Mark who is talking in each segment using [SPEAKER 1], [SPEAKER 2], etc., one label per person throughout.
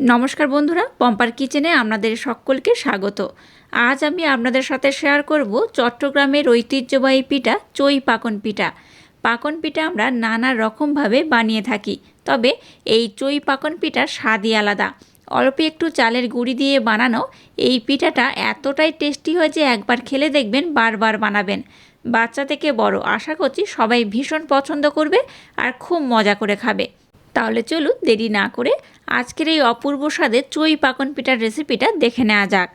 [SPEAKER 1] নমস্কার বন্ধুরা, পম্পার কিচেনে আপনাদের সকলকে স্বাগত। আজ আমি আপনাদের সাথে শেয়ার করব চট্টগ্রামের ঐতিহ্যবাহী পিঠা, চই পাকন পিঠা। পাকন পিঠা আমরা নানা রকমভাবে বানিয়ে থাকি, তবে এই চই পাকন পিঠার স্বাদই আলাদা। অল্প একটু চালের গুঁড়ি দিয়ে বানানো এই পিঠাটা এতটাই টেস্টি হয় যে একবার খেলে দেখবেন বারবার বানাবেন। বাচ্চা থেকে বড়, আশা করছি সবাই ভীষণ পছন্দ করবে আর খুব মজা করে খাবে। তাহলে চলুন দেরি না করে আজকের এই অপূর্ব স্বাদের চই পাকন পিঠার রেসিপিটা দেখে নেওয়া যাক।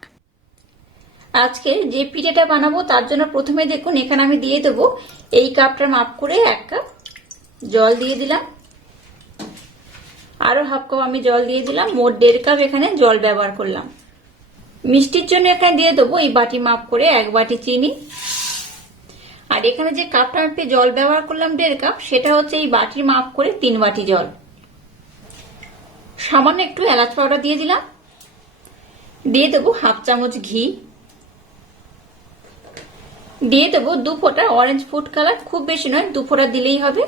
[SPEAKER 1] আজকে যে পিঠাটা বানাবো তার জন্য প্রথমে দেখুন, এখানে আমি দিয়ে দেবো এই কাপটা মাপ করে এক কাপ জল দিয়ে দিলাম। আরও হাফ কাপ আমি জল দিয়ে দিলাম, মোট দেড় কাপ এখানে জল ব্যবহার করলাম। মিষ্টির জন্য এখানে দিয়ে দেবো এই বাটি মাপ করে এক বাটি চিনি। আর এখানে যে কাপটা আমি জল ব্যবহার করলাম দেড় কাপ, সেটা হচ্ছে এই বাটির মাপ করে তিন বাটি জল। সামান্য একটু এলাচ পাউডার দিয়ে দিলাম। দিয়ে দেবো হাফ চামচ ঘি। দিয়ে দেবো দু ফোঁটা অরেঞ্জ ফুড কালার খুব বেশি নয়, দু ফোঁটা দিলেই হবে।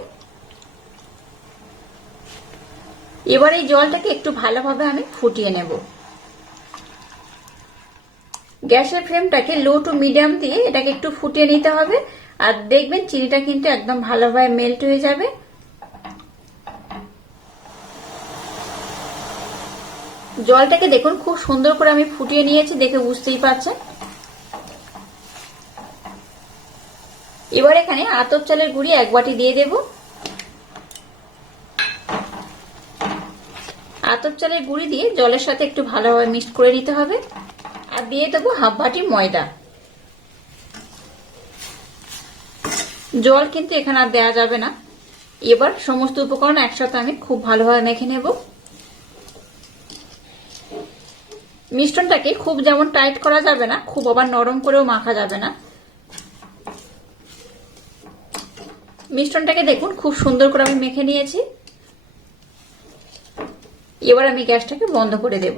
[SPEAKER 1] এবার এই জলটাকে একটু ভালোভাবে আমি ফুটিয়ে নেব। গ্যাসের ফ্লেমটাকে লো টু মিডিয়াম দিয়ে এটাকে একটু ফুটিয়ে নিতে হবে। আর দেখবেন, চিনিটা কিন্তু একদম ভালোভাবে মেল্ট হয়ে যাবে। জলটাকে দেখুন, খুব সুন্দর করে আমি ফুটিয়ে নিয়েছি, দেখে বুঝতেই পারছেন। এবার এখানে আতপ চালের গুঁড়ি এক বাটি দিয়ে দেব। আতপ চালের গুঁড়ি দিয়ে জলের সাথে একটু ভালোভাবে মিক্সড করে নিতে হবে। আর দিয়ে দেবো হাফ বাটি ময়দা। জল কিন্তু এখানে আর দেওয়া যাবে না। এবার সমস্ত উপকরণ একসাথে আমি খুব ভালোভাবে মেখে নেব। মিশ্রণটাকে খুব যেমন টাইট করা যাবে না, খুব আবার নরম করেও মাখা যাবে না। মিশ্রণটাকে দেখুন, খুব সুন্দর করে আমি মেখে নিয়েছি। এবার আমি গ্যাসটাকে বন্ধ করে দেব।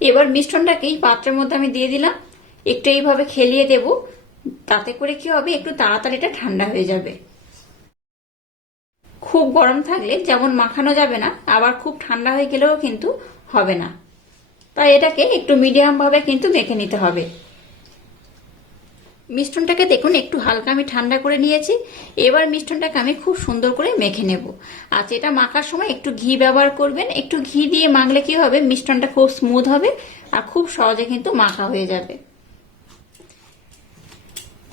[SPEAKER 1] এবার মিশ্রণটাকে এই পাত্রের মধ্যে আমি দিয়ে দিলাম। একটু এইভাবে খেলিয়ে দেব, তাতে করে কি হবে, একটু তাড়াতাড়ি এটা ঠান্ডা হয়ে যাবে। খুব গরম থাকলে যেমন মাখানো যাবে না, আবার খুব ঠান্ডা হয়ে গেলেও কিন্তু হবে না। তাই এটাকে একটু মিডিয়াম ভাবে কিন্তু মেখে নিতে হবে। মিশ্রণটাকে দেখুন, একটু হালকা আমি ঠান্ডা করে নিয়েছি। এবার মিশ্রণটাকে আমি খুব সুন্দর করে মেখে নেব। আচ্ছা এটা মাখার সময় একটু ঘি ব্যবহার করবেন, একটু ঘি দিয়ে মাখলে কি হবে? মিশ্রণটা খুব স্মুথ হবে আর খুব সহজে কিন্তু মাখা হয়ে যাবে।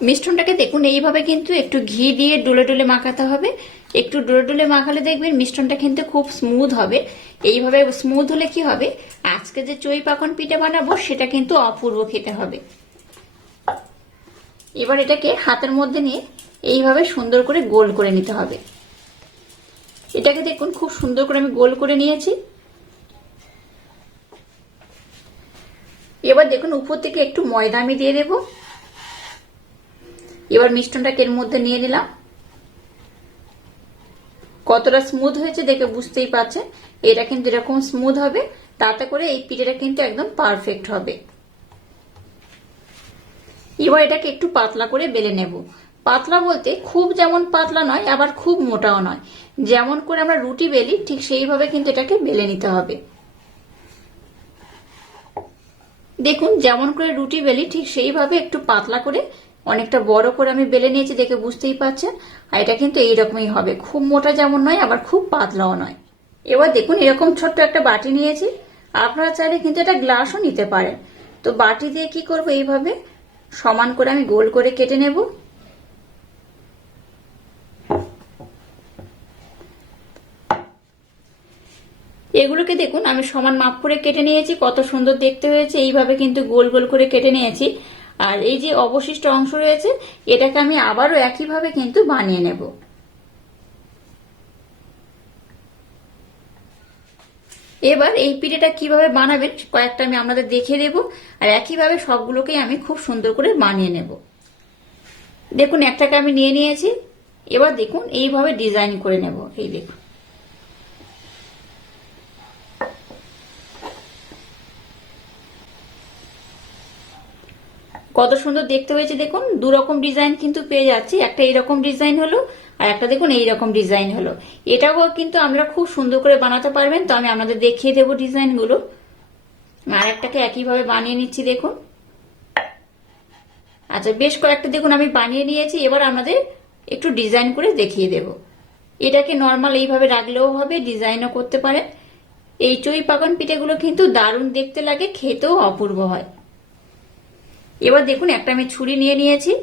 [SPEAKER 1] মিশ্রণটাকে দেখুন, এইভাবে কিন্তু একটু ঘি দিয়ে ডুলে ডুলে মাখাতে হবে। একটু ডলে ডলে মাখালে দেখবেন মিশ্রণটা কিন্তু খুব স্মুথ হবে। এইভাবে স্মুথ হলে কি হবে? আজকে যে চই পাকন পিঠে বানাবো, সেটা কিন্তু অপূর্ব খেতে হবে। এবার এটাকে হাতের মধ্যে নিয়ে এইভাবে সুন্দর করে গোল করে নিতে হবে। এটাকে দেখুন, খুব সুন্দর করে আমি গোল করে নিয়েছি। এবার দেখুন, উপর থেকে একটু ময়দা আমি দিয়ে দেব। এবার মিষ্টনটাকে এর মধ্যে নিয়ে নিলাম। কতটা স্মুথ হয়েছে দেখে বুঝতেই পারছেন। এটা কিন্তু এরকম স্মুথ হবে, তাতে করে এই পিঠেটা কিন্তু একদম পারফেক্ট হবে। এবার এটাকে একটু পাতলা করে বেলে নেব। পাতলা বলতে খুব যেমন পাতলা নয়, আবার খুব মোটাও নয়। যেমন করে আমরা রুটি বেলি, ঠিক সেইভাবে কিন্তু এটাকে বেলে নিতে হবে। দেখুন, যেমন করে রুটি বেলি, ঠিক সেইভাবে একটু পাতলা করে অনেকটা বড় করে আমি বেলে নিয়েছি, দেখে বুঝতেই পারছেন। আর এটা কিন্তু এইরকমই হবে। খুব মোটা যেমন নয়, আবার খুব পাতলাও নয়। এবার দেখুন, এরকম ছোট্ট একটা বাটি নিয়েছি। আপনারা চাইলে কিন্তু এটা গ্লাসও নিতে পারেন। তো বাটি দিয়ে কি করব এইভাবে? সমান করে আমি গোল করে কেটে নেব। এগুলোকে দেখুন, আমি সমান মাপ করে কেটে নিয়েছি। কত সুন্দর দেখতে হয়েছে। এইভাবে কিন্তু গোল গোল করে কেটে নিয়েছি। আর এই যে অবশিষ্ট অংশ রয়েছে, এটাকে আমি আবারও একইভাবে কিন্তু বানিয়ে নেব। এবার এই পিঠেটা কীভাবে বানাবেন কয়েকটা আমি আপনাদের দেখিয়ে দেব, আর একইভাবে সবগুলোকেই আমি খুব সুন্দর করে বানিয়ে নেব। দেখুন, একটাকে আমি নিয়ে নিয়েছি। এবার দেখুন, এইভাবে ডিজাইন করে নেব। এই দেখুন। কত সুন্দর দেখতে হয়েছে, দেখুন। দু রকম ডিজাইন কিন্তু পেয়ে যাচ্ছি। একটা এইরকম ডিজাইন হলো, আর একটা দেখুন এই রকম ডিজাইন হলো। এটাও কিন্তু আমরা খুব সুন্দর করে বানাতে পারবেন। তো আমি আপনাদের দেখিয়ে দেবো ডিজাইনগুলো। আর একটাকে একইভাবে বানিয়ে নিচ্ছি, দেখুন। আচ্ছা বেশ কয়েকটা দেখুন, আমি বানিয়ে নিয়েছি। এবার আমাদের একটু ডিজাইন করে দেখিয়ে দেব। এটাকে নর্মাল এইভাবে রাখলেও হবে, ডিজাইনও করতে পারেন। এই চই পাকন পিঠেগুলো কিন্তু দারুণ দেখতে লাগে, খেতেও অপূর্ব হয়। এবার দেখুন, একটা আমি ছুরি নিয়ে নিয়েছি।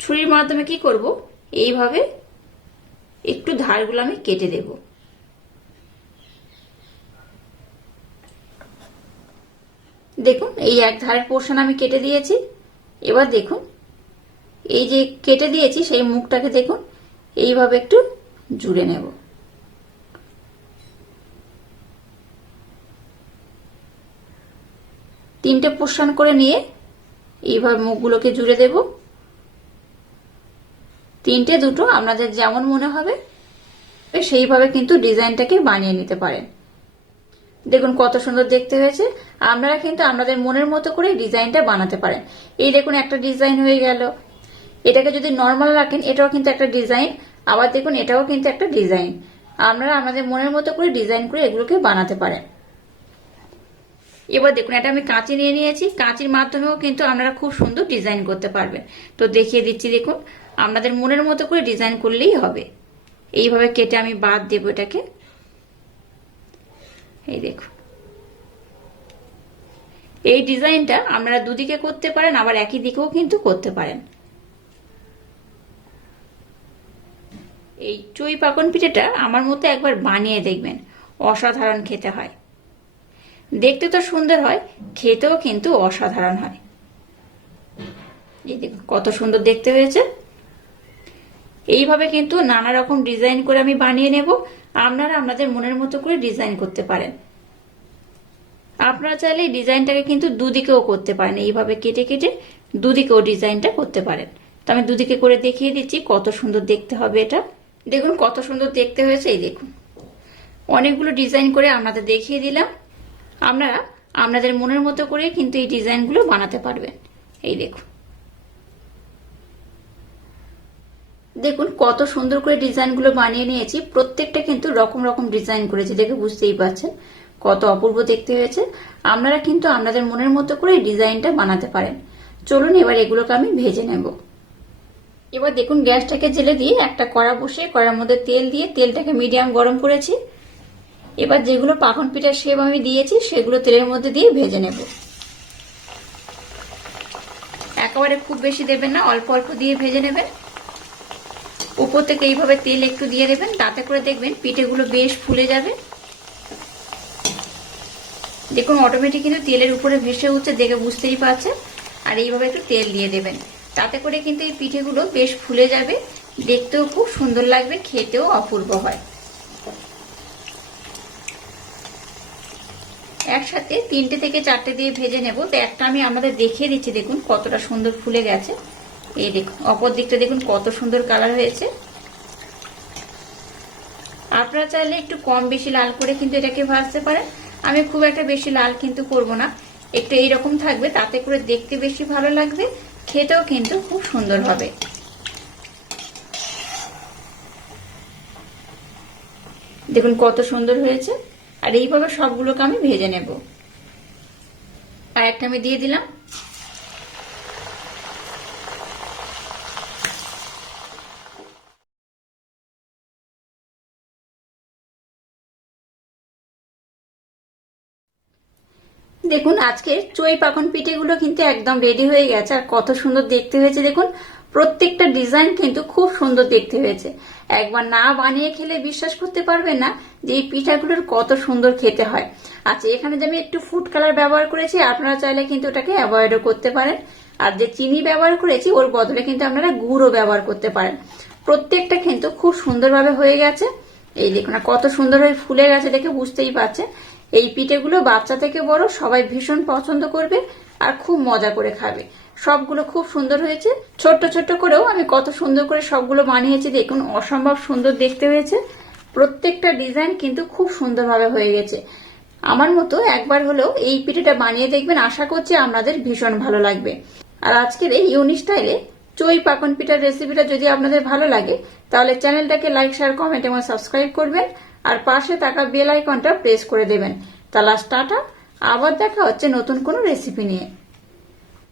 [SPEAKER 1] ছুরির মাধ্যমে কি করব? এইভাবে একটু ধারগুলো আমি কেটে দেব। দেখুন, এই এক ধারের পোর্শন আমি কেটে দিয়েছি। এবার দেখুন, এই যে কেটে দিয়েছি, সেই মুখটাকে দেখুন, এইভাবে একটু জুড়ে নেব। তিনটে পোর্শন করে নিয়ে এইভাবে মুখগুলোকে জুড়ে দেব। তিনটে, দুটো, আপনাদের যেমন মনে হবে সেইভাবে কিন্তু ডিজাইনটাকে বানিয়ে নিতে পারেন। দেখুন কত সুন্দর দেখতে হয়েছে। আপনারা কিন্তু আপনাদের মনের মতো করে ডিজাইনটা বানাতে পারেন। এই দেখুন একটা ডিজাইন হয়ে গেল। এটাকে যদি নর্মাল রাখেন, এটাও কিন্তু একটা ডিজাইন। আবার দেখুন, এটাও কিন্তু একটা ডিজাইন। আপনারা আমাদের মনের মতো করে ডিজাইন করে এগুলোকে বানাতে পারেন। এবার দেখুন, এটা আমি কাঁচি নিয়ে নিয়েছি। কাঁচির মাধ্যমেও কিন্তু আপনারা খুব সুন্দর ডিজাইন করতে পারবেন। তো দেখিয়ে দিচ্ছি, দেখুন, আপনাদের মনের মতো করে ডিজাইন করলেই হবে। এইভাবে কেটে আমি বাদ দেব এটাকে। এই দেখুন। এই ডিজাইনটা আপনারা দুদিকে করতে পারেন, আবার একই দিকেও কিন্তু করতে পারেন। এই চুই পাকন পিঠেটা আমার মতো একবার বানিয়ে দেখবেন। অসাধারণ খেতে হয়। দেখতে তো সুন্দর হয়, খেতেও কিন্তু অসাধারণ হয়। এই দেখুন, কত সুন্দর দেখতে হয়েছে। এইভাবে কিন্তু নানা রকম ডিজাইন করে আমি বানিয়ে নেব। আপনারা আপনাদের মনের মতো করে ডিজাইন করতে পারেন। আপনারা চাইলে ডিজাইনটাকে কিন্তু দুদিকেও করতে পারেন। এইভাবে কেটে কেটে দুদিকেও ডিজাইনটা করতে পারেন। তো আমি দুদিকে করে দেখিয়ে দিচ্ছি, কত সুন্দর দেখতে হবে এটা। দেখুন, কত সুন্দর দেখতে হয়েছে, এই দেখুন। অনেকগুলো ডিজাইন করে আপনাদের দেখিয়ে দিলাম। আপনারা আপনাদের মনের মতো করে কিন্তু এই ডিজাইনগুলো বানাতে পারবেন। এই দেখুন। দেখুন, কত সুন্দর করে ডিজাইনগুলো বানিয়ে নিয়েছি। প্রত্যেকটা কিন্তু রকম রকম ডিজাইন করেছি, দেখে বুঝতেই পারছেন। কত অপূর্ব দেখতে হয়েছে। আপনারা কিন্তু আপনাদের মনের মতো করে ডিজাইনটা বানাতে পারেন। চলুন এবার এগুলোকে আমি ভেজে নেব। এবার দেখুন, গ্যাসটাকে জেলে দিয়ে একটা কড়া বসে কড়ার মধ্যে তেল দিয়ে তেলটাকে মিডিয়াম গরম করেছি। এবার যেগুলো পাখন পিঠার শেপ আমি দিয়েছি, সেগুলো তেলের মধ্যে দিয়ে ভেজে নেব। একেবারে খুব বেশি দেবেন না, অল্প অল্প দিয়ে ভেজে নেবেন। উপর থেকে এইভাবে তেল একটু দিয়ে দেবেন, তাতে করে দেখবেন পিঠেগুলো বেশ ফুলে যাবে। দেখুন অটোমেটিক কিন্তু তেলের উপরে ভেসে উঠছে, দেখে বুঝতেই পারছেন। আর এইভাবে একটু তেল দিয়ে দেবেন। তাতে করে কিন্তু এই পিঠেগুলো বেশ ফুলে যাবে, দেখতেও খুব সুন্দর লাগবে, খেতেও অপূর্ব হয়। একসাথে তিনটে থেকে চারটে দিয়ে ভেজে নেব। তো একটা আমি আমাদের দেখিয়ে দিচ্ছি, দেখুন কতটা সুন্দর ফুলে গেছে। এই দেখুন, অপর দিকটা দেখুন কত সুন্দর কালার হয়েছে। আপনারা চাইলে একটু কম বেশি লাল করে কিন্তু এটাকে ভাজতে পারেন। আমি খুব একটা বেশি লাল কিন্তু করব না। একটু এইরকম থাকবে, তাতে করে দেখতে বেশি ভালো লাগবে, খেতেও কিন্তু খুব সুন্দর হবে। দেখুন কত সুন্দর হয়েছে। আর এইভাবে সবগুলোকে আমি ভেজে নেব। আর একটা আমি দিয়ে দিলাম। দেখুন আজকে চই পাকন পিঠেগুলো কিন্তু একদম রেডি হয়ে গেছে। আর কত সুন্দর দেখতে হয়েছে, দেখুন। প্রত্যেকটা ডিজাইন কিন্তু খুব সুন্দর দেখতে হয়েছে। একবার না বানিয়ে খেলে বিশ্বাস করতে পারবে না যে এই পিঠাগুলোর কত সুন্দর খেতে হয়। আচ্ছা এখানে যে আমি একটু ফুড কালার ব্যবহার করেছি, আপনারা চাইলে কিন্তু ওটাকে অ্যাভয়েডও করতে পারেন। আর যে চিনি ব্যবহার করেছি, ওর বদলে কিন্তু আপনারা গুঁড়ো ব্যবহার করতে পারেন। প্রত্যেকটা কিন্তু খুব সুন্দরভাবে হয়ে গেছে। এই দেখুন কত সুন্দর হয়ে ফুলে গেছে দেখে বুঝতেই পারছে এই পিঠেগুলো বাচ্চা থেকে বড়, সবাই ভীষণ পছন্দ করবে আর খুব মজা করে খাবে। সবগুলো খুব সুন্দর হয়েছে। ছোট্ট ছোট্ট করেও আমি কত সুন্দর করে সবগুলো বানিয়েছি, দেখুন, অসম্ভব সুন্দর দেখতে হয়েছে। প্রত্যেকটা ডিজাইন কিন্তু খুব সুন্দরভাবে হয়ে গেছে। আমার মতো একবার হলেও এই পিঠেটা বানিয়ে দেখবেন, আশা করছি আপনাদের ভীষণ ভালো লাগবে। আর আজকের এই ইউনি স্টাইলে চই পাকন পিঠার রেসিপিটা যদি আপনাদের ভালো লাগে, তাহলে চ্যানেলটাকে লাইক শেয়ার কমেন্ট এবং সাবস্ক্রাইব করবেন আর পাশে থাকা বেল আইকনটা প্রেস করে দেবেন। তাহলে টাটা, আবার দেখা হচ্ছে নতুন কোনো রেসিপি নিয়ে।